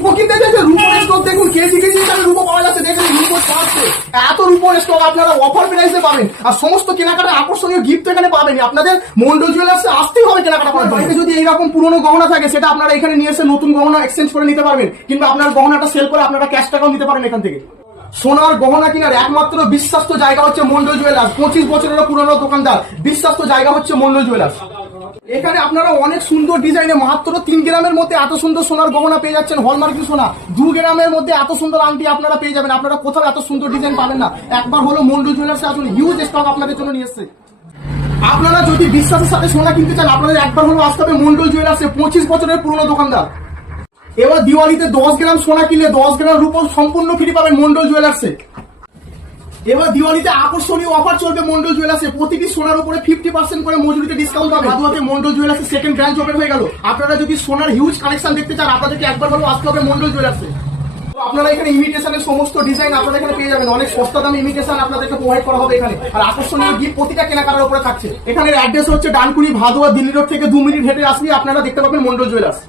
রূপো কিনতে চাইছে, রূপোর স্টক দেখুন, কেজি কেজি হিসাবে রূপো পাওয়া যাচ্ছে। দেখুন রূপো পাচ্ছে, এত রূপোর স্টক আপনারা অফার প্রাইসে পাবেন। আর সমস্ত কেনাকাটা আকর্ষণীয় গিফট এখানে পাবেন। আপনাদের মন্ডল জুয়েলার্সে আসতেই হবে কেনাকাটা করার। বাড়িতে যদি এইরকম পুরনো গহনা থাকে, সেটা আপনারা এখানে নিয়ে এসে নতুন গহনা এক্সচেঞ্জ করে নিতে পারবেন, কিংবা আপনার গহনাটা সেল করে আপনারা ক্যাশ টাকাও নিতে পারেন এখান থেকে। সোনার গহনা কেনার একমাত্র বিশ্বস্ত জায়গা হচ্ছে মন্ডল জুয়েলার্স। 25 বছরের পুরনো দোকানদার, বিশ্বস্ত জায়গা হচ্ছে মন্ডল জুয়েলার্স। এখানে আপনারা অনেক সুন্দর ডিজাইনে মাত্র 3 গ্রামের মধ্যে এত সুন্দর সোনার গহনা পেয়ে যাচ্ছেন। হলমার্কি সোনা 2 গ্রামের মধ্যে এত সুন্দর আংটি আপনারা পেয়ে যাবেন। আপনারা কোথাও এত সুন্দর ডিজাইন পাবেন না। একবার হলো মন্ডল জুয়েলার্সে আসুন, হিউজ স্টক আপনাদের জন্য নিয়ে এসেছে। আপনারা যদি বিশ্বাসের সাথে সোনা কিনতে চান, আপনাদের একবার হলো আসতে হবে মন্ডল জুয়েলার্সে। 25 বছরের পুরনো দোকানদার। এবার দিওয়ালিতে 10 গ্রাম সোনা কিনলে 10 গ্রাম রূপো সম্পূর্ণ ফ্রি পাবেন মন্ডল জুয়েলার্সে। এবার দিওয়ালিতে আকর্ষণীয় অফার চলবে মন্ডল জুয়েলার্সে। প্রতিটি সোনার উপরে 50% করে মজুরিতে ডিসকাউন্ট পাবে। ভাদুয়াতে মন্ডল জুয়েলার্সে সেকেন্ড ব্রাঞ্চ ওপেন হয়ে গেল। আপনারা যদি সোনার হিউজ কালেকশন দেখতে চান, আপনাদেরকে একবার হলো আসতে হবে মন্ডল জুয়েলার্সে। আপনারা এখানে ইমিটেশনের সমস্ত ডিজাইন আপনারা এখানে পেয়ে যাবেন। অনেক সস্তা দামে ইমিটেশন আপনাদেরকে প্রোভাইড করা হবে এখানে। আর আকর্ষণীয় গিফট প্রতিটা কেনাকাটার উপরে থাকছে। এখানে অ্যাড্রেস হচ্ছে ডানকুনি, ভাদুয়া, দিল্লি রোড থেকে 2 মিনিট হেঁটে আসলে আপনারা দেখতে পাবেন মন্ডল জুয়েলার্স।